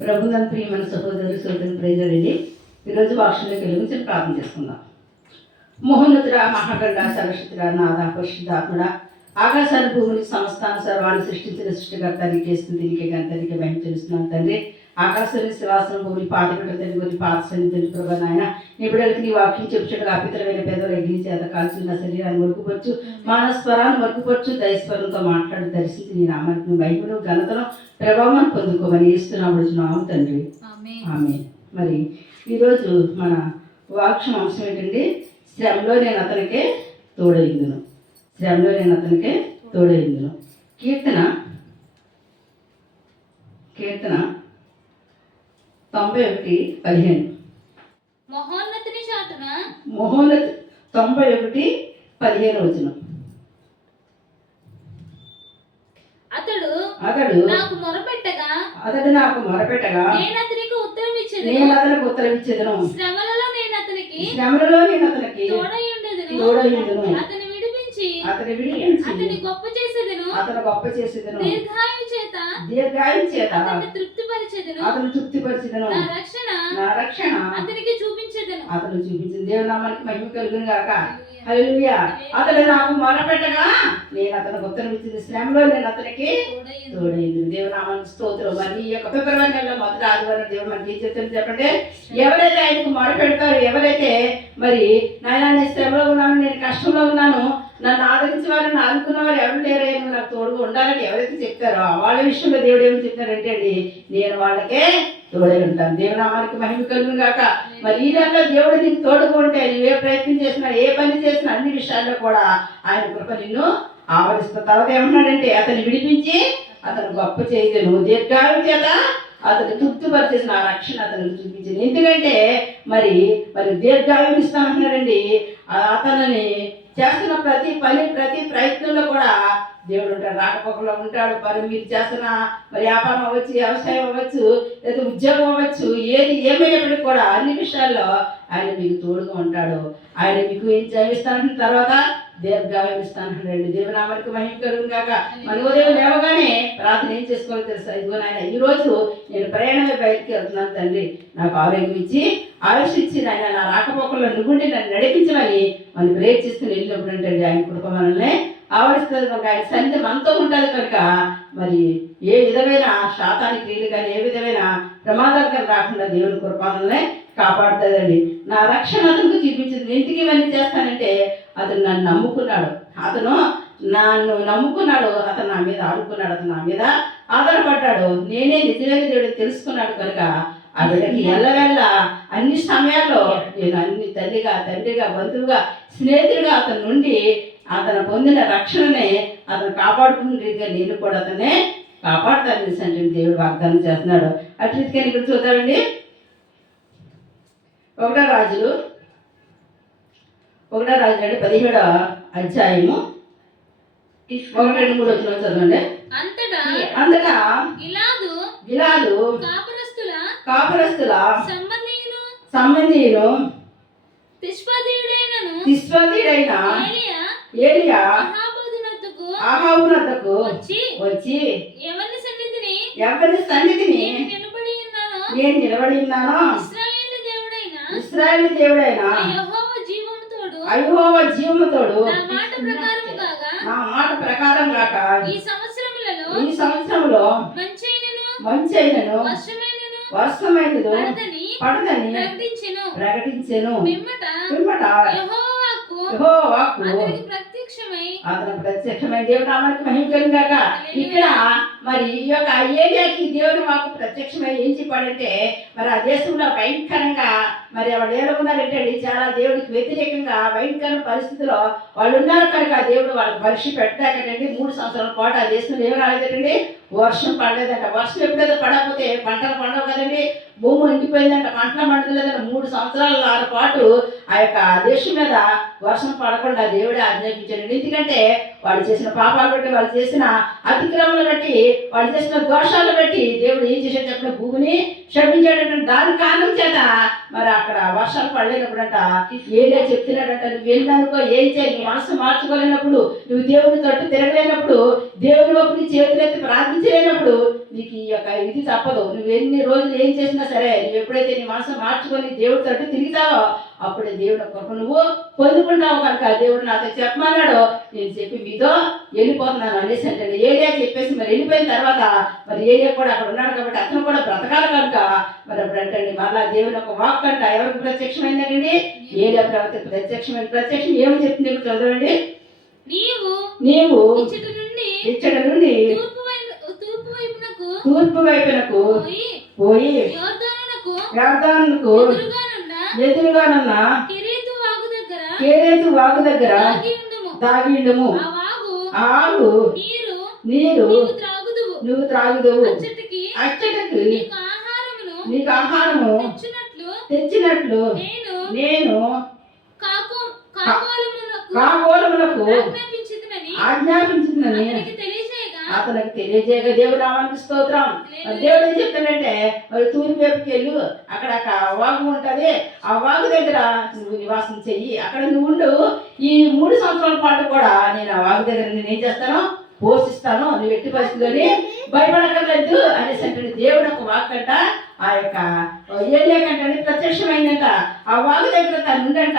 ప్రభుత్వం ప్రియమైన సహోదరు సోదరు ప్రజలని ఈరోజు వాక్షంలోకి వెలుగుంచి ప్రార్థన చేసుకుందాం. మోహనుతుడ మహాగండ సరస్వతుడ నాద పరిశుద్ధాత్ముడ ఆకాశాన్ని భూమిని సంస్థాన సర్వాన్ని సృష్టించిన సృష్టికర్త నీకే స్థుతి నీకే గంట నీకే భయం తెలుస్తున్నాను తండ్రి. ఆకాశాన్ని శివాసనం పాత బిడ్డ తండ్రి గురి పాత సన్నిధిని ప్రభా నాయన నీ బిడ్డలకి నీ వాక్యం చెప్పుచుండగా అపితరమైన పేదలు ఎగిరి చేత కాల్చి నా శరీరాన్ని మరుగుపరచు మానస్వరాన్ని మరుగుపరచు దయస్వరంతో మాట్లాడి దర్శించి నీ నామానికి మహిమను ఘనతను ప్రభావం పొందుకోమని ఇస్తున్నాము తండ్రి. ఆమె మరి ఈరోజు మన వాక్యం అంశం ఏంటంటే శ్రమలో నేను అతనికే తోడైందును. శ్రమలో నేను అతనికే తోడైందును. కీర్తన కీర్తన తొంభై ఒకటి పదిహేను. మహోన్నతుని చాటున మహోన్నత తొంభై ఒకటి పదిహేను వచ్చిన అతడు అతడు నాకు మొరపెట్టగా అతడు నాకు మొరపెట్టగా నేను అతనికి ఉత్తరం ఇచ్చేది నేను అతనికి ఉత్తరం ఇచ్చేదను. శ్రమలలో నేను అతనికి శ్రమలలో నేను అతనికి తోడై ఉండేదను. తోడైందును అతని విడిపించి అతని విడిపించి అతని గొప్ప చేసేదను. అతను గొప్ప చేసేదను. దీర్ఘాయు చేత దీర్ఘాయం చేత అతన్ని తృప్తిపరిచేదను. అతను తృప్తిపరిచెదను. నా రక్షణ నా రక్షణ అతనికి చూపించేదను. అతను చూపించింది. దేవునామానికి మహిమ కలుగును గాక. హల్లెలూయా అతడు నాకు మొరపెట్టగా నేను అతనికి ఉత్తరం ఇచ్చింది శ్రమలో నేను అతనికి తోడైంది. దేవునామానికి స్తోత్రం. మరి ఈ యొక్క ఫిబ్రవరి నెలలో మొదటి ఆదివారం దేవుడు మనకి ఏం చెప్తాను చెప్పండి. ఎవరైతే ఆయనకు మొరపెడతారో ఎవరైతే మరి నాయన నేను శ్రమలో ఉన్నాను నేను కష్టంలో ఉన్నాను నన్ను ఆదరించిన వాళ్ళని నన్ను ఆదుకున్న వారు ఎవరు లేరు నాకు తోడుగా ఉండాలని ఎవరైతే చెప్తారో వాళ్ళ విషయంలో దేవుడు ఏమి చెప్తారంటే అండి నేను వాళ్ళకే తోడే ఉంటాను. దేవునామానికి మహిమ కలుగును కాక మరి ఈ రకంగా దేవుడు నీకు తోడుగా ఉంటే నువ్వే ప్రయత్నం చేసినా ఏ పని చేసినా అన్ని విషయాల్లో కూడా ఆయన కృప నిన్ను ఆవరిస్తున్న తర్వాత ఏమన్నాడంటే అతన్ని విడిపించి అతను గొప్ప చేయలేను దీర్ఘాలు చేత అతను తృప్తిపరిచేసిన ఆ రక్షణ అతనికి చూపించింది. ఎందుకంటే మరి మరి దీర్ఘాయం ఇస్తామంటున్నాడండి ఆ అతనిని చేస్తున్న ప్రతి పని ప్రతి ప్రయత్నంలో కూడా దేవుడు ఉంటాడు. రాకపోకలో ఉంటాడు. మరి మీరు చేస్తున్న మరి వ్యాపారం అవ్వచ్చు వ్యవసాయం అవ్వచ్చు లేదా ఉద్యోగం అవ్వచ్చు ఏది ఏమైనప్పటికీ కూడా అన్ని విషయాల్లో ఆయన మీకు తోడుగా ఉంటాడు. ఆయన మీకు ఏం చదివిస్తానంటున్న తర్వాత దీర్ఘాయం ఇస్తానంటాడు. దేవునామరికి మహిమ కలుగును కాక మన ఉదయం లేవగానే ప్రార్థన ఏం చేసుకోవాలో తెలుసా? ఇదిగో నాయన ఈరోజు నేను ప్రయాణమే బయటికి వెళ్తున్నాను తండ్రి. నాకు ఆరోగ్యం ఇచ్చి ఆయుష్ నాయన నా రాకపోకల్లో నువ్వుండి నన్ను నడిపించమని మనం ప్రేర్ చేసుకుని వెళ్ళినప్పుడు అంటే ఆయన కృప మనల్ని ఆవరిస్తుంది కనుక ఆయన సన్నిధి మనతో ఉంటుంది కనుక మరి ఏ విధమైన శాతానికి క్రియలు కానీ ఏ విధమైన ప్రమాదాలు కానీ రాకుండా దేవుని కృప మనల్ని కాపాడుతుందండి. నా రక్షణ అతనికి చూపించింది. ఎందుకు ఇవన్నీ చేస్తానంటే అతను నన్ను నమ్ముకున్నాడు. అతను నన్ను నమ్ముకున్నాడు. అతను నా మీద ఆడుకున్నాడు. అతను నా మీద ఆధారపడ్డాడు. నేనే నిజమైన దేవుడు తెలుసుకున్నాడు కనుక బిడ్డకి ఎల్లవెల్ల అన్ని సమయాల్లో నేను అన్ని తల్లిగా తండ్రిగా బంధువుగా స్నేహితుడిగా అతని నుండి అతను పొందిన రక్షణనే అతను కాపాడుకున్న రీతిగా నేను కూడా అతనే కాపాడుతాను అంటే దేవుడు వాగ్దానం చేస్తున్నాడు. అటు రీతిగా ఇక్కడ చూద్దామండి. ఒకటో రాజులు. ఒకటో రాజు అంటే పదిహేడో అధ్యాయము. ఒకటి రెండు మూడు వచ్చిన చదవండి. అంతటా అంతటా గిలాదు గిలాదు కాపురస్తుల? సంబంధీయులు? సంబంధీయులు? తిష్పదీయుడైనను తిస్వతీడైన ఏలియా? ఆహావునద్దకు వచ్చి వచ్చి ఎవరి సన్నిధిని? ఎవరి సన్నిధిని? నేను నిలబడి ఉన్నానో. నేను నిలబడి ఉన్నానో? ఇశ్రాయేలు దేవుడైన? ఇస్రాయేల్ దేవుడైన? యెహోవా జీవముతోడు నా మాట ప్రకారం కాగా నా మాట ప్రకారం కాక ఈ సంవత్సరములలో ఈ సంవత్సరంలో మంచైనను మంచైనను వర్షమైనను వర్షమైనదు పడదని పడదని ప్రకటించెను. పిమ్మట యెహోవాకు ప్రత్యక్షమై. అతను ప్రత్యక్షమైన దేవుడు నామానికి మహిమ కలిగాక ఇక్కడ మరి ఈ యొక్క ఏరియాకి దేవుడు మాకు ప్రత్యక్షమై ఏం చెప్పాడంటే మరి ఆ దేశంలో భయంకరంగా మరి వాళ్ళు ఏమన్నారంటే చాలా దేవుడికి వ్యతిరేకంగా భయంకర పరిస్థితిలో వాళ్ళు ఉన్నారు కనుక దేవుడు వాళ్ళకి పరీక్ష పెట్టాకటండి మూడు సంవత్సరాల పాటు ఆ దేశంలో ఏం రాలేదండి. వర్షం పడలేదంట. వర్షం ఎప్పుడైతే పడకపోతే పంటలు పండవు కదండి. భూమి ఎండిపోయిందంట పంటలు పండలేదంట మూడు సంవత్సరాల పాటు ఆ యొక్క దేశం మీద వర్షం పడకుండా దేవుడే ఆజ్ఞాపించాడు ఎందుకంటే వాళ్ళు చేసిన పాపాలు బట్టి వాళ్ళు చేసిన అతిక్రమలు బట్టి వాళ్ళు చేసిన దోషాలు బట్టి దేవుడు ఏం చేశాడు చెప్పిన భూమిని క్షమించాడంటే దాని కారణం చేత మరి అక్కడ వర్షాలు పడలేనప్పుడంట ఏదో చెప్తున్నాడంట నువ్వు వెళ్ళిననుకో ఏం చేయాలి? నీ మనసు మార్చుకోలేనప్పుడు నువ్వు దేవుని తట్టు తిరగలేనప్పుడు దేవుని వైపు నీ చేతులెత్తి ప్రార్థించలేనప్పుడు నీకు ఈ యొక్క ఇది తప్పదు. నువ్వు ఎన్ని రోజులు ఏం చేసినా సరే నువ్వు ఎప్పుడైతే నీ మనసు మార్చుకొని దేవుడి తట్టు తిరుగుతావో అప్పుడే దేవుడు కృప నువ్వు పొందుకుంటావు కనుక దేవుడు నాతో చెప్పమన్నాడు. నేను చెప్పి మీతో వెళ్ళిపోతున్నాను అనేసి అంటే ఏరియా చెప్పేసి మరి వెళ్ళిపోయిన తర్వాత మరి ఏరియా కూడా అక్కడ ఉన్నాడు కాబట్టి అతను కూడా బ్రతకాలి కనుక. మరి అప్పుడు అంటే మళ్ళా దేవుని ఒక వాక్ అంట ఎవరికి ప్రత్యక్షమైందండి ఏరియా ప్రవక్త ప్రత్యక్షమైన ప్రత్యక్షం ఏమని చెప్తుంది చదవండి? నీవు నీవు ఇచ్చట నుండి ఇచ్చట నుండి తూర్పు వైపు తూర్పు వైపునకు తూర్పు వైపునకు పోయి ఎదురుగానున్న కిరీతు వాగు దగ్గర వాగు ఆగు నీరు నువ్వు త్రాగుదువు. అచ్చటికి నీకు ఆహారము తెచ్చినట్లు నేను నేను కాకు కాకోలమునకు కాగోళములకు ఆజ్ఞాపించితినని ఆజ్ఞాపించిందని అతనికి తెలియజేయగా దేవుడు రావడానికి స్తోత్రం. దేవుడు ఏం చెప్తాడంటే మరి తూర్పు వైపుకి వెళ్ళు. అక్కడ ఒక వాగు ఉంటుంది. ఆ వాగు దగ్గర నువ్వు నివాసం చెయ్యి. అక్కడ నువ్వు ఉండు. ఈ మూడు సంవత్సరాల పాటు కూడా నేను ఆ వాగు దగ్గర నేను ఏం చేస్తాను? పోషిస్తాను. నువ్వు ఎట్టి పరిస్థితుల్లోని భయపడకలేదు అనేసి అంటే దేవుడు ఒక వాక్ అంట ఆ యొక్క ఏరియా కంటే ప్రత్యక్షమైందంట. ఆ వాగు దగ్గర తను ఉండంట.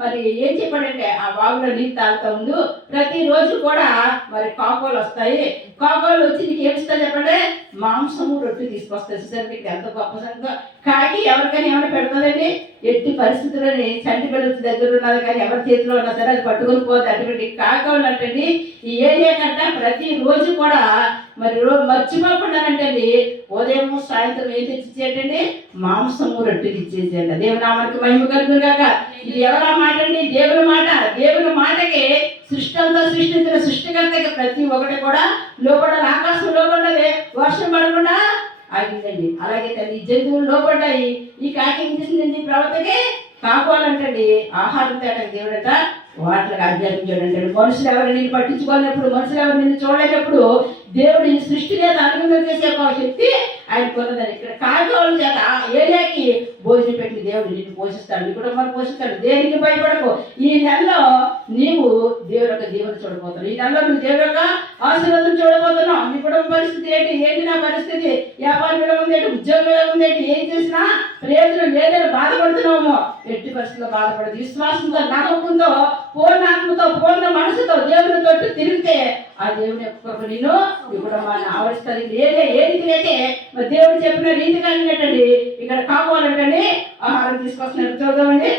మరి ఏం చెప్పాడంటే ఆ వాగులో నీళ్ళు తాగుతూ ఉండు. ప్రతిరోజు కూడా మరి కాకోలు వస్తాయి. కాకోలు వచ్చి నీకు ఏమిస్తా చెప్పండి? మాంసము రొట్టె తీసుకొస్తాయి. చూసారు ఎంత గొప్ప సంగతి కాకి ఎవరికైనా ఏమైనా పెడుతుందండి ఎట్టి పరిస్థితుల్లోని చంటి బిడ్డ దగ్గర ఉన్నది కానీ ఎవరి చేతిలో ఉన్నా సరే అది పట్టుకొని పోతే అటువంటి కాకోలు అంటండి. ఈ ఏరియా కంటే ప్రతి రోజు కూడా మరి రో మర్చిపోకుండానంటండి. ఉదయం సాయంత్రం ఏం తెచ్చిచ్చేటండి మాంసము రొట్టె ఇచ్చేసేయండి దేవునామానికి మహిమ కలుగురు కాక ఇది ఎవరమ్మా మాట అండి దేవుని మాట. దేవుని మాటకి సృష్టి అంతా సృష్టించిన సృష్టికర్తకి ప్రతి ఒక్కటి కూడా లోపడాలి ఆకాశం లోపడ్డది వర్షం పడకుండా ఆగిందండి అలాగే తల్లి జంతువులు లోపడ్డాయి. ఈ కాకింగ్ ఏం చేసిందండి ప్రవర్తకి కాపాలంటండి ఆహారం తేటకి దేవుడట వాటికి చూడండి మనుషులు ఎవరు నేను పట్టించుకోలేనప్పుడు మనుషులు ఎవరు నిన్ను చూడలేనప్పుడు దేవుడు ఈ సృష్టిని అనుభవం చేసే ఒక శక్తి ఆయన కొన్నదని. ఇక్కడ కాకోవాల చేత భోజనం పెట్టి దేవుడు నిన్ను పోషిస్తాడు. నీ కుటుంబాన్ని పోషిస్తాడు. దేనికి భయపడకు? ఈ నెలలో నీవు దేవుడు యొక్క దీవెన చూడబోతున్నావు. ఈ నెలలో నువ్వు దేవుడు యొక్క ఆశీర్వాదం చూడబోతున్నావు. నీ కుటుంబ పరిస్థితి ఏంటి? ఏంటి నా పరిస్థితి? వ్యాపారం ఎలా ఉంది ఏంటి? ఉద్యోగం ఎలా ఉంది ఏంటి? ఏం చేసినా ప్రయోజనం లేదని బాధపడుతున్నామో ఎట్టి పరిస్థితుల్లో బాధపడదు. విశ్వాసంతో నమ్మకంతో పూర్ణాత్మతో పూర్ణ మనసుతో దేవుని తోటి తిరిగితే ఆ దేవుని యొక్క నేను నీ కుటుంబాన్ని ఆవరిస్తుంది ఏదే ఏది రీతి దేవుడు చెప్పిన రీతి కలిగినట్టండి ఇక్కడ కావాలంటండి ఆహారం తీసుకొస్తున్నట్టు చూద్దామండి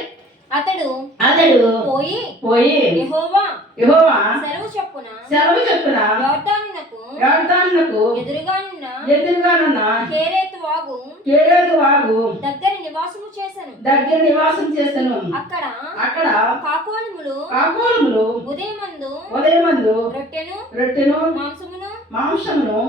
అతడు అతడు పోయి పోయి యెహోవా యెహోవా సెలవు చొప్పున సెలవు చెప్పున యోర్దానునకు యోర్దానునకు ఎదురుగానున్న ఎదురుగానున్న కేరేతు వాగు కేరేదు వాగు దగ్గర నివాసము చేసెను. దగ్గర నివాసం చేసెను. అక్కడ అక్కడ కాకోలములు కాకోలములు ఉదయమందు ఉదయమందు రొట్టెను రొట్టెను మాంసమును మాంసమును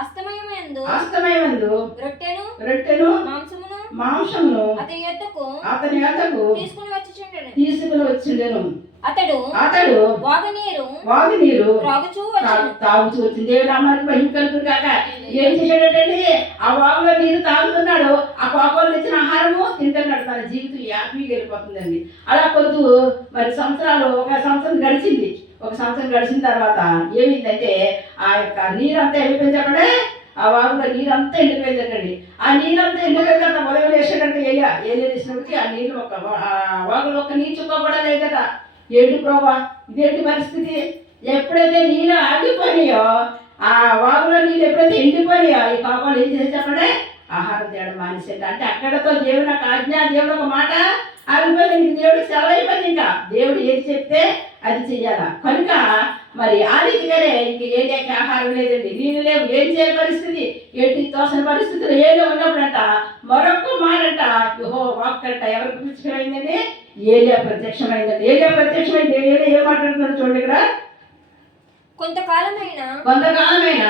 అస్తమయమందు అస్తమయమందు రొట్టెను రొట్టెను మాంసమును మాంసమును అతని యొద్దకు అతని వద్దకు తీసుకుని వచ్చుచుండెను. తీసుకుని వచ్చిండెను. అతడు అతడు వాగనీరు వాగు నీరు త్రాగుచూ వచ్చాను. తా- తాగుతూ వచ్చింది. దేవుడు మహిమ కలుగును కాక ఏం చేశాడంటే ఆ వాగులో నీరు తాగుతున్నాడు. ఆ వాగులో ఇచ్చిన ఆహారము తింటున్నాడు. తన జీవితం హ్యాపీగా వెళ్ళిపోతుందండి. అలా కొద్దు మరి సంవత్సరాలు ఒక సంవత్సరం గడిచింది. ఒక సంవత్సరం గడిచిన తర్వాత ఏమైందంటే ఆ యొక్క నీరంతా వెళ్ళిపోయింది చెప్పడే ఆ వాగులో నీరంతా ఎండిపోయిందండి ఆ నీరంతా ఎండిపోయిందంట ఉదయం వేసాడంటే ఏలియా ఏలియా వేసినప్పటికీ ఆ నీళ్ళు ఒక ఆ వాగులో ఒక నీరు చుక్క కూడా లేదట ఏంటి ప్రోవా ఇదేంటి పరిస్థితి? ఎప్పుడైతే నీళ్ళు ఆగిపోయినాయో ఆ వాగులో నీళ్ళు ఎప్పుడైతే ఎండిపోయినాయో ఈ పాపాలు ఏం చేసి అక్కడే ఆహారం తేడం మానేసేట అంటే అక్కడతో దేవుడు ఒక ఆజ్ఞ దేవుడు ఒక మాట ఆగిపోయింది. దేవుడికి సెలవు అయిపోయింది ఇంకా. దేవుడు ఏది చెప్తే అది చెయ్యాలా? కనుక మరి ఆ రీతిగానే ఇంక ఏరియాకి ఆహారం లేదండి. నీళ్ళు లేవు. ఏం చేయాలి పరిస్థితి? ఏంటి తోసిన పరిస్థితులు? ఏదో ఉన్నప్పుడంట మరొక మాటంట ఓహో వాక్కట ఎవరికి ప్రత్యక్షమైందండి? ఏలియా ప్రత్యక్షమైందండి. ఏలియా ప్రత్యక్షమైంది. ఏలియా ఏం మాట్లాడుతున్నాడు చూడండి ఇక్కడ. కొంతకాలమైన కొంతకాలమైన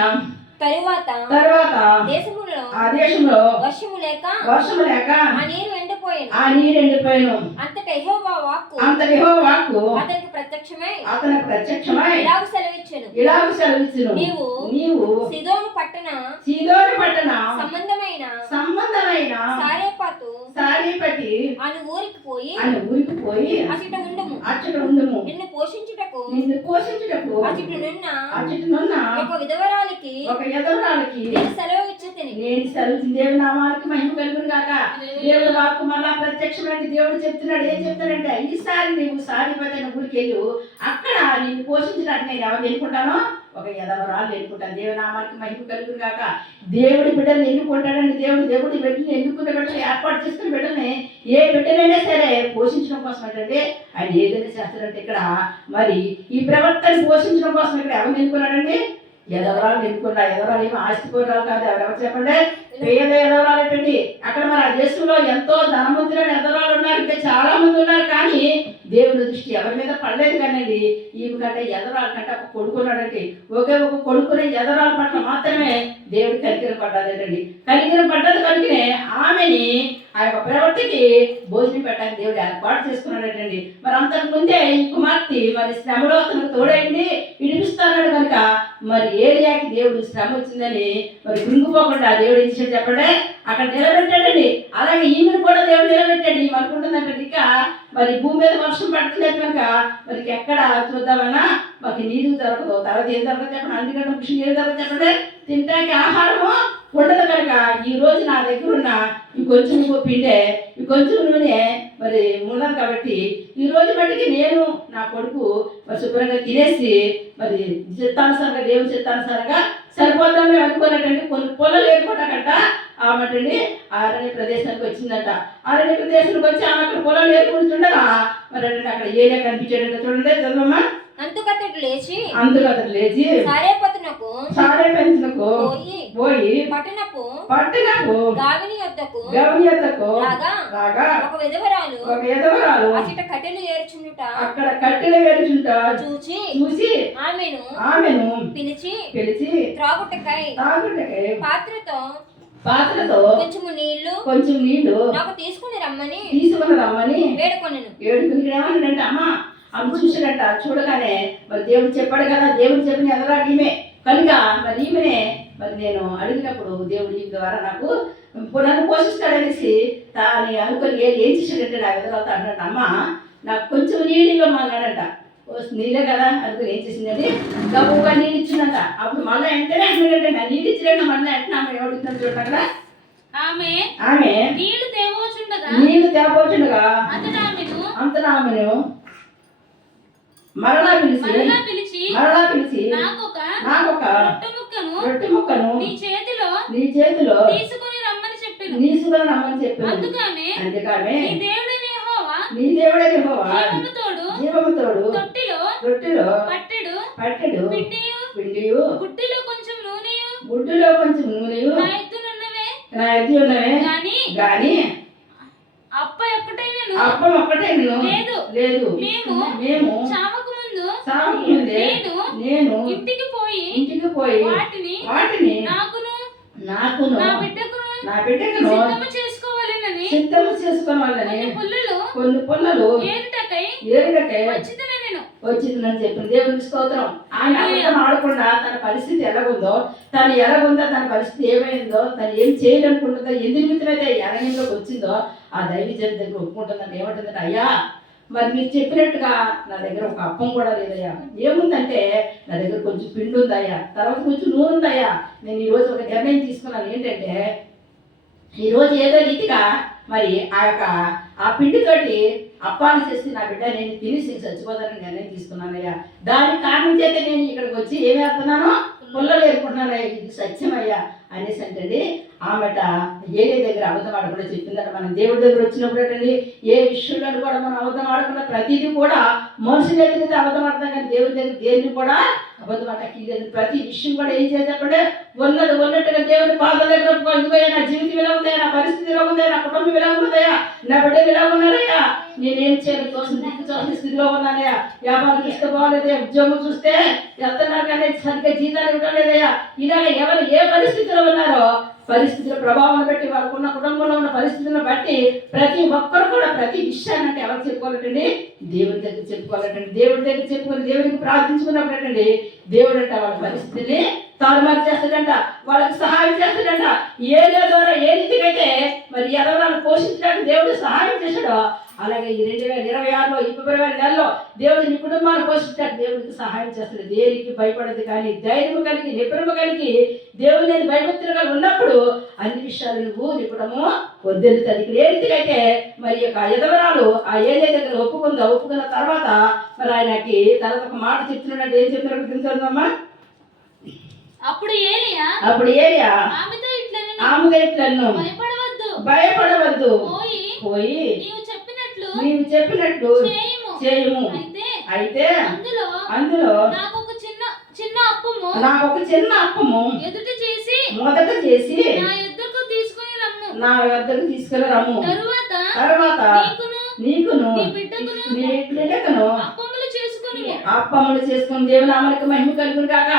తరువాత తర్వాత దేశములో ఆ దేశంలో వర్షము లేక వర్షం లేక ఆ నీరు ఎండిపోయాను ఆ నీరు ఎండిపోయాను. అంతట యెహోవా వాక్కు అంతటి వాక్కు అతనికి ప్రత్యక్షమై అతనికి ప్రత్యక్షమై ఇలాగ సెలవిచ్చెను. ఇలాగ సెలవిచ్చును. నీవు నీవు సిదోను పట్టణ సీదోని పట్టణ సంబంధమైన సంబంధమైన సారేపాతు సారీపతి అను ఊరికి పోయి ఆయన ఊరికి పోయి అచట ఉండము. అచ్చట ఉండము. నిన్ను పోషించుటకు నిన్ను పోషించుటకు అచటనున్న అచ్చటనున్న ఒక విధవరాలికి ఒక ఎదవరాలకి నేను సెలవు ఇచ్చి తిని. నేను సెలవు దేవుని నామానికి మహిమ కలుగును గాక. దేవుడు వాక్కు మళ్ళా ప్రత్యక్షమైన దేవుడు చెప్తున్నాడు. ఏం చెప్తాడంటే ఈసారి నీవు సారిపోతే ఊరికి వెళ్ళు. అక్కడ నిన్ను పోషించడానికి నేను ఎవరు ఎన్నుకుంటానో ఒక ఎదవరాలు ఎన్నుకుంటాను. దేవుని నామానికి మహిమ కలుగును గాక. దేవుడి బిడ్డలు ఎన్నుకుంటాడని దేవుడు దేవుడి బిడ్డలు ఎన్నుకున్న బిడ్డలు ఏర్పాటు చేసుకున్న బిడ్డల్ని ఏ బిడ్డనైనా సరే పోషించడం కోసం అంటే ఆయన ఏదైనా చేస్తారంటే ఇక్కడ మరి ఈ ప్రవర్తన పోషించడం కోసం ఇక్కడ ఎవరు ఎన్నుకున్నాడండి ఎదవరాలు ఎన్నుకున్నా ఎదవరాలు ఏమో ఆస్తిపోరాలు కాదు. ఎవరెవరు చెప్పండి? పేద ఎదవరాలు ఏంటండి? అక్కడ మన దేశంలో ఎంతో ధనవంతులైన ఎదవరాలు ఉన్నారు. ఇంకా చాలా మంది ఉన్నారు. కానీ దేవుని దృష్టి ఎవరి మీద పడలేదు కానండి. ఈమె కంటే ఎదవరాల కంటే ఒక కొడుకున్నాడండి ఒకే ఒక కొడుకునే ఎదవరాల పట్ల మాత్రమే దేవుడు కలికిన పడ్డదండి కలికిన పడ్డది కనుకనే ఆమెని ఆ యొక్క ప్రవర్తికి భోజనం పెట్టడానికి దేవుడు ఏర్పాటు చేసుకున్నాడటండి మరి అంతకు ముందే ఈ కుమార్తె మరి శ్రమలో అతను తోడైంది విడిపిస్తాడు కనుక మరి ఏరియాకి దేవుడు శ్రమ వచ్చిందని మరి కృంగిపోకుండా దేవుడు ఏం చేశాడు చెప్పండి? అక్కడ నిలబెట్టాడండి. అలాగే ఈమెను కూడా దేవుడు నిలబెట్టాడు. ఈమె అనుకుంటుందంటే ఇంకా మరి భూమి మీద వర్షం పడట్లేదు కనుక మరి ఎక్కడ చూద్దామన్నా మాకు నీరు దొరకదు తర్వాత ఏం దొరకదు చెప్పండి. అందుకంటే ముఖ్యం ఏం దొరకదు చెప్పండి. తినడానికి ఆహారము ఉండదు కనుక ఈ రోజు నా దగ్గర ఉన్న ఈ కొంచెం పిండే ఈ కొంచెం నూనె మరి ఉన్నది కాబట్టి ఈ రోజు మటుకి నేను నా కొడుకు మరి శుభ్రంగా తినేసి మరి చిత్తానుసారంగా దేవుని చిత్తానుసారంగా సరిపోతామని అనుకున్నట్టండి కొన్ని పొలాలు ఏర్పడకంట ఆమెటండి అరణ్య ప్రదేశానికి వచ్చిందంట. అరణ్య ప్రదేశానికి వచ్చి ఆమె అక్కడ పొలాలు ఏర్పడుతుండగా మరి అంటే అక్కడ ఏరియా కనిపించాడంట. చూడండి చదవమ్మా. అంతుకతడు లేచి అందుకు అతను లేచి సారేపతునకు సాడే పెంచునకు పోయి పట్టణపు పట్టణకు గావిని వద్దకు గవనియతకు రాగా రాగా ఒక విధవరాలు ఒక ఎదవరాలు అచట కట్టెలు ఏర్చుండుట. అక్కడ కట్టెలు వేరుచుంట చూచి చూసి ఆమెను ఆమెను పిలిచి పిలిచి త్రాగుటకై తాగుటకి పాత్రతో పాత్రతో కొంచెము నీళ్ళు కొంచెం నీళ్ళు నాకు తీసుకుని రమ్మని తీసుకుని రమ్మని వేడుకొనెను. ఏడుకుని ఏమన్నాడంటే అమ్మ అమ్మ చూసాడంట చూడగానే మరి దేవుడు చెప్పాడు కదా దేవుడు చెప్పిన ఎదరా ఈమె? కనుక మరి ఈమెనే మరి నేను అడిగినప్పుడు దేవుడు ఈ ద్వారా నాకు నన్ను పోషిస్తాడనేసి తాని అనుకుని ఏ- చేశాడంటే నా ఎదురవుతా అన్నాడు అమ్మ నాకు కొంచెం నీళ్ళు ఇవ్వమన్నాడంట ఓ నీళ్ళే కదా? అనుకుని ఏం చేసిందండి గబుగా నీళ్ళు ఇచ్చిందంట. అప్పుడు మళ్ళీ వెంటనే అంటున్నాడంటే నా నీళ్ళు ఇచ్చినట్టు మళ్ళీ వెంటనే ఆమె ఎవడుతున్నాడు చూడండి ఆమె ఆమె నీళ్ళు తేవచ్చుండగా? నీళ్ళు అతడు ఆమెను? అంతటా ఆమెను మరలా పిలిచి మరలా పిలిచి మరలా పిలిచి నాకొక నాకొక రొట్టె ముక్కను రొట్టె ముక్కను నీ చేతిలో నీ చేతిలో తీసుకుని రమ్మని చెప్పాను. నీసుకొని నమ్మని చెప్పాను. అందుకనే అందుకనే నీ దేవుడైన యెహోవా నీ దేవుడే యెహోవా జీవముతోడు జీవముతోడు తొట్టిలో రొట్టెలో పట్టెడు పట్టెడు పిండియు పిండియు గుడ్డిలో కొంచెం నూనెయు గుడ్డులో కొంచెం నూనెయు నా ఎత్తునున్నవే నా ఎత్తి ఉన్నవే గాని గాని అప్ప ఒక్కటైనను అప్పం ఒక్కటే నేను లేదు లేదు మేము మేము చావకు ముందే నేను నేను ఇంటికి పోయి ఇంటికి పోయి వాటిని వాటిని నాకును నాకును నా బిడ్డకును నా బిడ్డకును సిద్ధము చేసుకోవాలనని సిద్ధము చేసుకోవాలని పుల్లులు కొన్ని పొల్లలు ఏరుటకై ఏరుడకై వచ్చిందని నేను. వచ్చిందని చెప్పిన దేవునికి స్తోత్రం. ఆయన అబద్ధం ఆడకుండా తన పరిస్థితి ఎలాగుందో తను ఎలాగుందో తన పరిస్థితి ఏమైందో తను ఏం చేయాలనుకుంటుందో ఎందు నిమిత్తమైతే ఎరణ్యంలోకి వచ్చిందో ఆ దైవజన దగ్గర ఒప్పుకుంటుందంటే ఏమంటుందంటే అయ్యా మరి మీరు చెప్పినట్టుగా నా దగ్గర ఒక అప్పం కూడా లేదయ్యా. ఏముందంటే నా దగ్గర కొంచెం పిండి ఉందయ్యా. తర్వాత కొంచెం నూనె ఉందయ్యా. నేను ఈరోజు ఒక నిర్ణయం తీసుకున్నాను. ఏంటంటే ఈరోజు ఏదో రీతిగా మరి ఆ యొక్క ఆ పిండితోటి అప్పాలు చేసి నా బిడ్డ నేను తినేసి చచ్చిపోతానని నిర్ణయం తీసుకున్నానయ్యా. దాని కారణం చేత నేను ఇక్కడికి వచ్చి ఏమేస్తున్నానో పుల్లలు ఏరుకుంటున్నానయ్యా ఇది సత్యమయ్యా. అనేసి అంటే ఆమెట ఏలే దగ్గర అబద్ధం ఆడకుండా చెప్పిందట. మనం దేవుడి దగ్గర వచ్చినప్పుడు ఏ విషయంలో కూడా మనం అబద్ధం ఆడకుండా ప్రతిదీ కూడా మనుషుల దగ్గర అబద్ధం ఆడతాం కానీ దేవుడి దగ్గర దేన్ని కూడా అబద్ధం ఆడలేదు ప్రతి విషయం కూడా ఏం చేయాలి ఉన్నది ఉన్నట్టుగా దేవుడి పాదల దగ్గర పొందిపోయా నా జీవితం ఇలా ఉందా నా పరిస్థితి ఇలా ఉందా నా కుటుంబం ఇలా ఉన్నదయ్యా నా బిడ్డలు ఇలా ఉన్నారయ్యా. నేనేం చేయాలి తోసిన దిక్కు తోసిన స్థితిలో ఉన్నానయ్యా. వ్యాపారం చూస్తే బాగోలేదే ఉద్యోగం చూస్తే ఎంత నాకు అనేది సరిగ్గా జీతాలు ఇవ్వడం లేదయ్యా. ఇలాగ ఎవరు ఏ పరిస్థితిలో ఉన్నారో పరిస్థితుల ప్రభావం బట్టి వాళ్ళకున్న కుటుంబంలో ఉన్న పరిస్థితులను బట్టి ప్రతి ఒక్కరు కూడా ప్రతి విషయాన్ని అంటే ఎవరు చెప్పుకోవాలంటండి? దేవుడి దగ్గర చెప్పుకోవాలంటండి. దేవుడి దగ్గర చెప్పుకొని దేవుడికి ప్రార్థించుకున్నప్పుడు దేవుడు అంట వాళ్ళ పరిస్థితిని తారుమారు చేస్తాడంట వాళ్ళకి సహాయం చేస్తాడంట. ఏదో ద్వారా ఏ రీతికైతే మరి ఎదవరాలు పోషించడానికి దేవుడు సహాయం చేశాడో అలాగే ఈ రెండు వేల ఇరవై ఆరులో ఈ ఫిబ్రవరి నెలలో దేవుడు నీ కుటుంబాన్ని పోషించాడు దేవుడికి సహాయం చేస్తాడు. దేనికి భయపడదు కానీ ధైర్యం కలిగి నిపుణము కలిగి దేవుని నేను భయభక్తులుగా ఉన్నప్పుడు అన్ని విషయాలు నువ్వు నీ కుటుంబం వద్దెలుతుంది ఇక్కడ ఏ రీతిగా అయితే మరి యొక్క ఎదవరాలు ఆ ఏరియా దగ్గర ఒప్పుకుందా ఒప్పుకున్న తర్వాత మరి ఆయనకి తర్వాత ఒక మాట చెప్తున్నాడు ఏం చెప్తున్నాడు తింటుందమ్మా అప్పుడు ఏలియా అప్పుడు ఏరియా ఆమెతో ఇట్లా ఆమె ఇట్లను భయపడవద్దు. భయపడవద్దు. పోయి చెప్పినట్లు నీవు చెప్పినట్లు చేయము. అయితే అందులో అందులో నాకు ఒక చిన్న చిన్న అప్పము. నాకు ఒక చిన్న అప్పము. ఎదుట చేసి మొదట చేసి నా యుద్ధకు తీసుకొని రమ్ము. నా వద్దకు తీసుకుని రమ్ము. తరువాత తర్వాత నీకును నీ బిడ్డకును అప్పములు చేసుకుని అప్పములు చేసుకుని దేవుని అమలకి మహిమ కలుగును కాక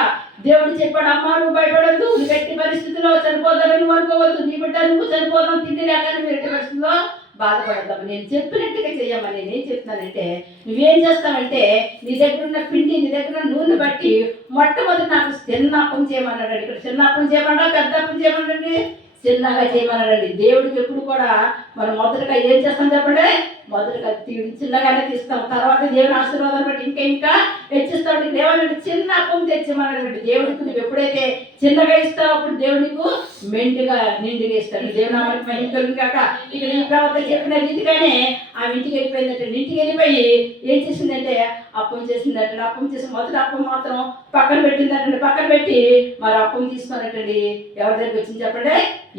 దేవుడు చెప్పాడు అమ్మ నువ్వు భయపడద్దు. నీ గట్టి పరిస్థితిలో చనిపోతారని నువ్వు అనుకోవద్దు. నీ బిడ్డ నువ్వు చనిపోతాం తిండి లేక నువ్వు ఎట్టి పరిస్థితిలో బాధపడతాం నేను చెప్పినట్టుగా చెయ్యమని నేను చెప్తున్నానంటే నువ్వేం చేస్తావంటే నీ దగ్గర ఉన్న పిండి నీ దగ్గర నూనె బట్టి మొట్టమొదటి నాకు చిన్న అప్పం చేయమన్నాడు. ఇక్కడ చిన్న అప్పం చేయమన్నా పెద్ద అప్పం చేయమన్నాడండి చిన్నగా చేయమన్నాడండి. దేవుడికి ఎప్పుడు కూడా మనం మొదటగా ఏం చేస్తాం చెప్పండి? మొదటగా చిన్నగానే తీస్తాం. తర్వాత దేవుని ఆశీర్వాదాన్ని బట్టి ఇంకా ఇంకా హెచ్చిస్తాడు దేవాలంటే చిన్న అప్పం తెచ్చమన్నాడు దేవుడికి నువ్వు ఎప్పుడైతే చిన్నగా ఇస్తావు అప్పుడు దేవుడికి మెండుగా నిండుగా ఇస్తాడు. దేవుని నామానికి మహిమ కాక ఇక్కడ ఈ ప్రవర్తన చెప్పిన రీతిగానే ఆమె ఇంటికి వెళ్ళిపోయిందంటే ఇంటికి వెళ్ళిపోయి ఏం చేసిందంటే అప్పం చేసిందంటే అప్పం చేసి మొదటి అప్పం మాత్రం పక్కన పెట్టిందంటే పక్కన పెట్టి మరి అప్పం తీసుకున్నట్టండి. ఎవరి దగ్గరికి వచ్చింది చెప్పండి?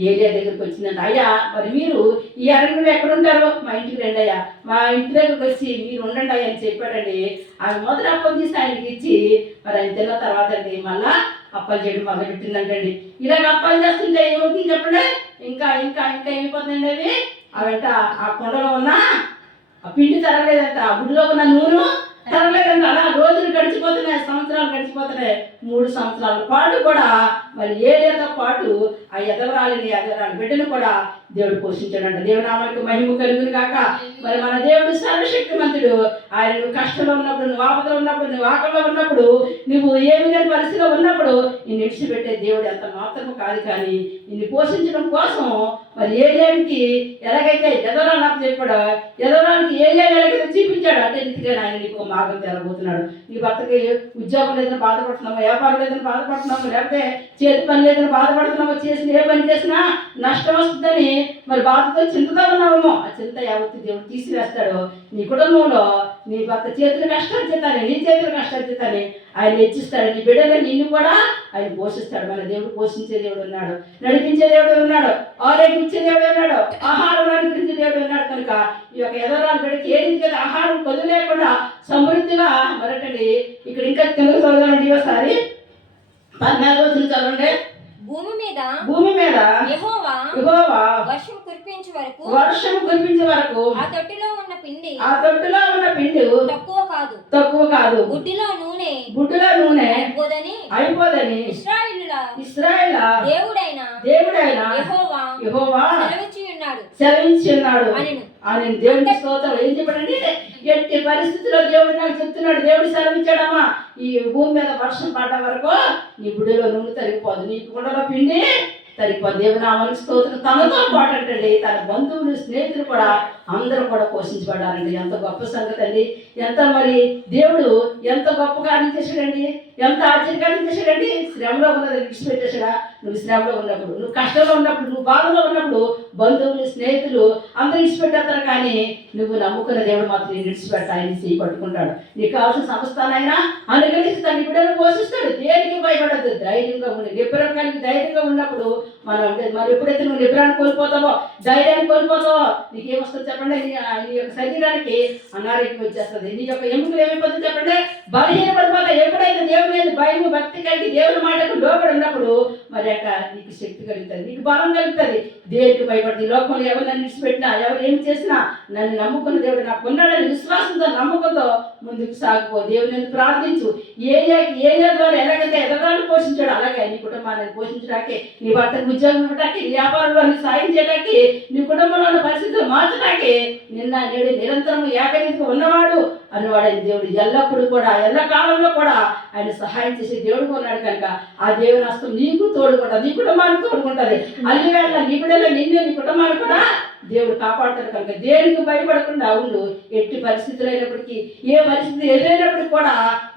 ఏరియా దగ్గరికి వచ్చిందంట. అయ్యా మరి మీరు ఈ అరణ్యం ఎక్కడ ఉంటారు? మా ఇంటికి రండి అయ్యా. మా ఇంటి దగ్గరకు వచ్చి మీరు ఉండండి అయ్యా అని చెప్పాడండి. ఆమె మొదటి అప్పం తీసి ఆయనకి ఇచ్చి మరి ఆయన తిన్న తర్వాత అండి మళ్ళా అప్పాలు చేయడం మొదలు పెట్టిందంటండి ఇలాగ అప్పాలు చేస్తుంటే ఏమవుతుంది చెప్పండి? ఇంకా ఇంకా ఇంకా ఏమైపోతుందండి అవి? అవంట ఆ కొండలో ఉన్న ఆ పిండి తరగలేదంట. ఆ గుడిలో ఉన్న నూనె తరగలేదంట. అలా రోజులు గడిచిపోతున్నాయి సంవత్సరాలు గడిచిపోతున్నాయి. మూడు సంవత్సరాల పాటు కూడా మరి ఏరియాతో పాటు ఆ ఎదవరాలిని ఎదవరాలి బిడ్డను కూడా దేవుడు పోషించాడంట. దేవుడు నామానికి మహిమ కలుగును కాక మరి మన దేవుడు సర్వశక్తిమంతుడు. ఆయన నువ్వు కష్టంలో ఉన్నప్పుడు నువ్వు ఆపదలో ఉన్నప్పుడు నువ్వు ఆకలిలో ఉన్నప్పుడు నువ్వు ఏమి లేని పరిస్థితిలో ఉన్నప్పుడు నిన్ను విడిచిపెట్టే దేవుడు ఎంత మాత్రము కాదు కానీ నిన్ను పోషించడం కోసం మరి ఏలియానికి ఎలాగైతే ఎదవరాలు నాకు చెప్పాడో ఎదవరానికి ఏలియా ఎలాగైతే చూపించాడు అదే రీతిగా ఆయన నీకు మార్గం తెరబోతున్నాడు నీ భర్తకి ఉద్యోగం లేదని బాధపడుతున్నాము వ్యాపారం లేదని బాధపడుతున్నాము లేకపోతే చేతి పని లేదని బాధపడుతున్నాము చేసిన ఏ పని చేసినా నష్టం వస్తుందని మరి బాధతో చింతతో ఉన్నామేమో ఆ చింత యావత్తు దేవుడు తీసివేస్తాడు. నీ కుటుంబంలో నీ భర్త చేతులు కష్టాలు చేతాని నీ చేతులు కష్టాలు చేతాని. ఆయన హెచ్చిస్తాడు నీ బిడ్డలు నిన్ను కూడా ఆయన పోషిస్తాడు. మన దేవుడు పోషించే దేవుడు ఉన్నాడు. నడిపించే దేవుడు ఉన్నాడు. ఆరోగ్యం ఇచ్చే దేవుడు ఉన్నాడు. ఆహారం అనుగ్రహించే దేవుడు ఉన్నాడు కనుక ఈ యొక్క ఎదరాలు బిడ్డకి ఏ రీతిగా ఆహారం కొద్దు లేకుండా సమృద్ధిగా మరొకటి ఇక్కడ ఇంకా తెలుగు చదవండి ఒకసారి పద్నాలుగు రోజులు చదవండి భూమి మీద భూమి మీద యెహోవా యెహోవా వర్షం కురిపించే వరకు వర్షం కురిపించే వరకు ఆ తొట్టిలో ఉన్న పిండి ఆ తొట్టులో ఉన్న పిండి తక్కువ కాదు. తక్కువ కాదు. గుడ్డిలో నూనె గుడ్డులో నూనె అయిపోదని అయిపోదని ఇస్రాయిలుల ఇస్రాయేల్ దేవుడైన దేవుడైన యెహోవా యెహోవా సెలవిచ్చి ఉన్నాడు సెలవించి ఉన్నాడు అనెను. ఆయన దేవుడి స్తోత్రం. ఏం చెప్పాడండి ఎట్టి పరిస్థితిలో దేవుడు నాకు చెప్తున్నాడు దేవుడు సెలవిచ్చాడమ్మా. ఈ భూమి మీద వర్షం పడ్డ వరకు నీ బుడిలో నూనె తరిగిపోదు. నీ కుండలో పిండి. తన దేవుడు స్తోత్రం. తనతో పాటు తన బంధువులు స్నేహితులు కూడా అందరూ కూడా పోషించబడాలండి ఎంత గొప్ప సంగతి అండి. ఎంత మరి దేవుడు ఎంత గొప్ప కార్యం చేశాడండి ఎంత ఆశ్చర్యకార్యం చేశాడండి శ్రమలో ఉన్నది విడిచిపెట్టేశాడా? నువ్వు శ్రమలో ఉన్నప్పుడు నువ్వు కష్టంలో ఉన్నప్పుడు నువ్వు బాధలో ఉన్నప్పుడు బంధువులు స్నేహితులు అందరూ విడిచిపెట్టేస్తారు కానీ నువ్వు నమ్ముకున్న దేవుడు మాత్రం నేను విడిచిపెట్ట ఆయన చేయి పట్టుకుంటాడు. నీకు కావాల్సిన సంస్థానైనా అనుగ్రహిస్తాడు. నీ బిడ్డను పోషిస్తాడు. దేనికి భయపడద్దు? ధైర్యంగా ఉండి. నిబ్బరం కలిగి ధైర్యంగా ఉన్నప్పుడు మనం మరి ఎప్పుడైతే నువ్వు నిబ్బరాన్ని కోల్పోతావో ధైర్యాన్ని కోల్పోతావో నీకేమొస్తుంది చెప్పండి? నీ నీ యొక్క శరీరానికి అనారోగ్యం వచ్చేస్తుంది. నీ యొక్క ఎముకలు ఏమైపోతుంది చెప్పండి? బలహీన పడిపోతాయి ఎప్పుడైతే దేవుడు మీద భయం భక్తి కలిగి దేవుని మాటకు లోపడి ఉన్నప్పుడు మరి యొక్క నీకు శక్తి కలుగుతుంది నీకు బలం కలుగుతుంది. దేనికి భయపడి ఈ లోకంలో ఎవరు నన్ను విడిచిపెట్టినా ఎవరు ఏం చేసినా నన్ను నమ్ముకున్న దేవుడు నాకు ఉన్నాడని విశ్వాసంతో నమ్మకంతో ముందుకు సాగిపో. దేవుని ప్రార్థించు. ఏరియా ఏరియా ద్వారా ఎలాగైతే ఎదగాలను పోషించాడు అలాగే నీ కుటుంబాన్ని పోషించడానికి నీ భర్తకు ఉద్యోగం ఇవ్వడానికి నీ వ్యాపారంలో సాయం చేయడానికి నీ కుటుంబంలో ఉన్న పరిస్థితులు మార్చడానికి నిన్న నేడు నిరంతరం ఏకరీతిగా ఉన్నవాడు అనేవాడైన దేవుడు. ఎల్లప్పుడూ కూడా ఎల్ల కాలంలో కూడా ఆయన సహాయం చేసే దేవుడు ఉన్నాడు కనుక ఆ దేవుని హస్తం నీకు తోడుకుంటుంది నీ కుటుంబానికి తోడుకుంటుంది అన్ని వేళ నీ బిడ్డలు నిన్ను నీ కుటుంబాన్ని కూడా దేవుడు కాపాడుతారు కనుక దేనికి భయపడకుండా ఉండు. ఎట్టి పరిస్థితులు అయినప్పటికీ ఏ పరిస్థితి ఎదురైనప్పటికి కూడా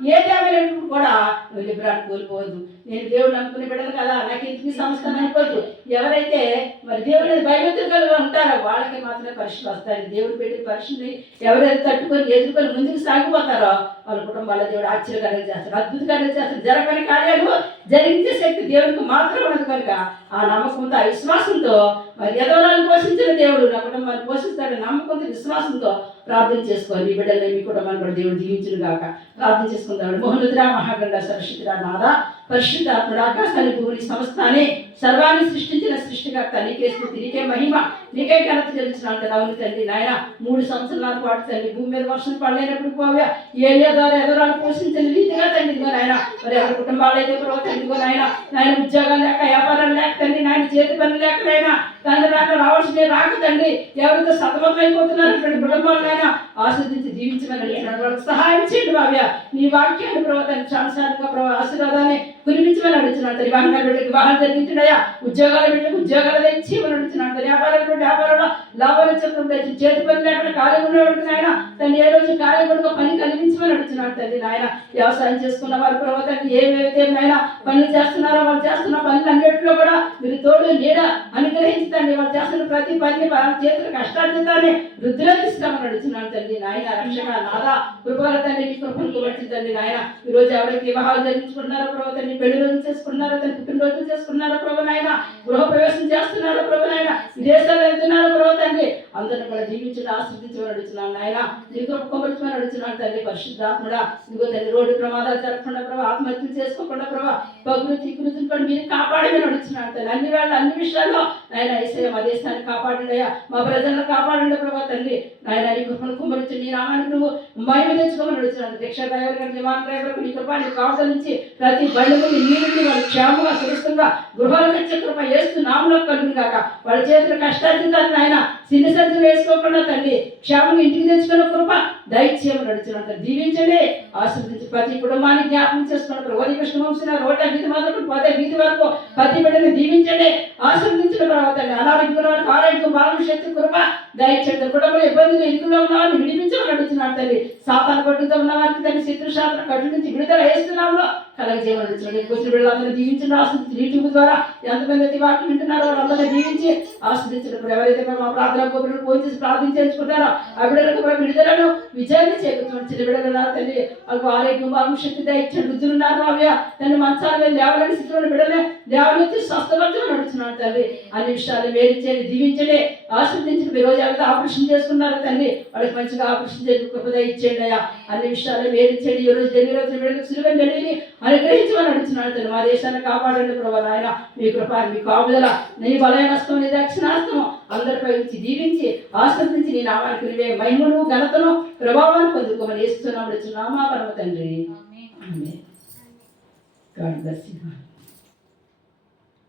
ఏ దేవైనప్పుడు కూడా నువ్వు నిబ్రాన్ని కోల్పోవద్దు. నేను దేవుడు నమ్ముకుని బిడ్డలు కదా నాకు ఇంటికి సంస్థ అనుకోవద్దు ఎవరైతే మరి దేవుని కలిగి ఉంటారో వాళ్ళకి మాత్రమే పరీక్షలు వస్తాయి దేవుడు పెట్టిన పరీక్షని ఎవరైతే తట్టుకొని ఎదుర్కొని ముందుకు సాగిపోతారో వాళ్ళ కుటుంబాల దేవుడు ఆశ్చర్యకరంగా చేస్తాడు అద్భుతకరంగా చేస్తాడు. జరగని కార్యాలు జరిగించే శక్తి దేవునికి మాత్రం ఉన్నది కనుక ఆ నమ్మకంతో ఆ విశ్వాసంతో మరి ఎదవరాలను పోషించిన దేవుడు నా కుటుంబాన్ని పోషిస్తాడు నమ్మకంతో విశ్వాసంతో ప్రార్థన చేసుకోవాలి. మీ బిడ్డల్ని మీ కుటుంబాన్ని కూడా దేవుడు దీవించును గాక. ప్రార్థన చేసుకుంటాడు మోహనుద్ర మహాగండ సరస్వతిరా నాదా పరిశుద్ధాత్ముడు ఆకాశాన్ని భూమి సంస్థానే సర్వాన్ని సృష్టించిన సృష్టికర్త నీకే స్థుతి నీకే మహిమ నీకే ఘనత చెల్లించినాను కదా అవును తండ్రి నాయన మూడు సంవత్సరాల పాటు తండ్రి భూమి మీద వర్షం పడలేనప్పుడు పోవా. ఏలియా ద్వారా ఎదరాలు పోషించని రీతిగా తండ్రి ఇదిగో నాయన. మరి ఎవరి కుటుంబాలు అయితే ప్రభావ తండ్రిగో నాయన. నాయన ఉద్యోగాలు లేక వ్యాపారం లేక తండ్రి నాయన చేతి పనులు లేక నాయన. తండ్రి రాక రావాల్సిన రాక తండ్రి. ఎవరితో సతమతమైపోతున్నారు అయిపోతున్నారు ఇటువంటి కుటుంబాలైనా ఆస్వాదించి జీవించమని వాళ్ళకి సహాయం చేయండి బావ్య నీ వాక్యాన్ని ప్రభావ చాలాసార్లుగా సంసారంగా ప్రభావ ఆశీర్వాదాన్ని కురిపించమని అడుగుతున్నాడు తల్లి వాహనాలు బిడ్డకి వాహనం జరిగించడయా ఉద్యోగాల బిడ్డలకు ఉద్యోగాలు తెచ్చి మనం అడుగుతున్నాడు తండ్రి. వ్యాపారంలో. లాభాలు చక్రం తెచ్చి చేతి పని లేకుండా ఖాళీ ఉండేవాడికి నాయన తండ్రి ఏ రోజు ఖాళీ కూడా పని కలిగించమని అడుగుతున్నాడు తల్లి నాయన. వ్యవసాయం చేసుకున్న వారి ప్రభుత్వం తండ్రి ఏవైతే నాయన పనులు చేస్తున్నారో వాళ్ళు చేస్తున్న పనులు అన్నింటిలో కూడా మీరు తోడు నీడ అనుగ్రహించండి వాళ్ళు చేస్తున్న ప్రతి పని వాళ్ళ చేతుల కష్టార్జితాన్ని వృద్ధిలోకిస్తామని అడుగుతున్నాడు తల్లి నాయన. రక్షణ నాదా కృపల తల్లి మీ కృపను తండ్రి నాయన. ఈ రోజు ఎవరికి వివాహాలు జరిగించుకున్నారో ప్రభు పెళ్ళి రోజులు చేసుకున్నారో తండ్రి పుట్టినరోజులు చేసుకున్నారో ప్రభు నాయన. గృహ ప్రవేశం చేస్తున్నారో ప్రభు నాయన. విదేశాలు వెళ్తున్నారో ప్రభు తండ్రి. అందరిని కూడా జీవించడం ఆస్వాదించమని అడుగుతున్నాను నాయన. నీ కృప అడుగుతున్నాను తండ్రి. పరిశుద్ధాత్ముడా. ఇదిగో తండ్రి రోడ్డు ప్రమాదాలు జరగకుండా ప్రభావ ఆత్మహత్యలు చేసుకోకుండా ప్రభావ ప్రకృతి కృతిని కూడా మీరు కాపాడమని అడుగుతున్నాను తండ్రి. అన్ని వేళ అన్ని విషయాల్లో నాయన ఏసయ్య మా దేశాన్ని కాపాడండియా మా ప్రజలను కాపాడండి ప్రభా తండ్రి. నాయన నీ కృపను కుమ్మరించి నీ నామానికి నువ్వు మహిమ తెచ్చుకోమని అడుగుతున్నాను రిక్షా డ్రైవర్ గారు విమాన డ్రైవర్ నీ కృప నీ కావడం నుంచి ప్రతి బండి నుండి వాళ్ళు క్షేమంగా సురక్షితంగా గృహాలకు వచ్చే కృప వేస్తూ నామంలో కలుగును గాక. వాళ్ళ చేతుల కష్టార్జితాన్ని ఆయన సిన్ని సంచులు వేసుకోకుండా తండ్రి క్షేమం ఇంటికి తెచ్చుకున్న కృప దయచేయమని అడుగుతున్నాను దీవించండి. ఆశీర్వదించి ప్రతి కుటుంబాన్ని జ్ఞాపకం చేసుకున్న ప్రవతి కృష్ణ వంశన రోట వీధి మొదలు పదే వీధి వరకు ప్రతి బిడ్డని దీవించండి. ఆశీర్వదించిన తర్వాత అనారోగ్యం వారికి ఆరోగ్యం బాలం శక్తి కృప దయచేయండి. కుటుంబం ఇబ్బందులు ఇంట్లో ఉన్న వారిని విడిపించమని నడుచున్నాడు తల్లి. సాతాను పట్టుతో ఉన్న వారికి తల్లి శత్రు శాస్త్రం కట్టు నుంచి విడుదల వేస్తున్నాము. కలగజేయమని అడుగుతున్నాడు వచ్చిన బిడ్డలందరూ దీవించండి. ఆస్వాదించి యూట్యూబ్ ద్వారా ఎంతమంది అయితే వాక్యం వింటున్నారో వాళ్ళందరినీ దీవించి ఆస్వాదించినప్పుడు ఎవరైతే మా ప్రార్థన గోపురం ఫోన్ ప్రార్థించేసుకుంటారా ఆ బిడ్డలకు కూడా విడుదలను విజయాన్ని చేకూర్చున్నాడు చిన్న బిడ్డలు తల్లి. వాళ్ళకు ఆరోగ్యం బాగు శక్తి దయచేయండి వృద్ధులు ఉన్నారు భావ్య మంచాల మీద లేవలేని స్థితిలో బిడ్డలే. లేవనెత్తి స్వస్థపరచమని నడుచున్నాను తల్లి. అన్ని విషయాలు వేరు చేయండి దీవించండి ఆస్వాదించిన ఈ రోజు ఎవరైతే ఆపరేషన్ చేసుకున్నారు తల్లి. వాళ్ళకి మంచిగా ఆపరేషన్ చేసి కృపద ఇచ్చేయండి అయ్యా. అన్ని విషయాలు వేరు చేయండి ఈ రోజు డెలివరీ వచ్చిన బిడ్డలకు సులువని డెలివరీ అనుగ్రహించమని అడుగుతున్నాడు. తల్లి మా దేశాన్ని కాపాడండి ప్రభా నాయన. మీ కృప మీ కాపుదల నీ బలైన హస్తం నీ దక్షిణాస్తం అందరిపై ఉంచి దీవించి ఆస్వాదించి నీ నామానికి నువ్వే మహిమను ఘనతను ప్రభావాన్ని పొందుకోమని వేస్తున్నాము నామా పరమ తండ్రి. God bless you.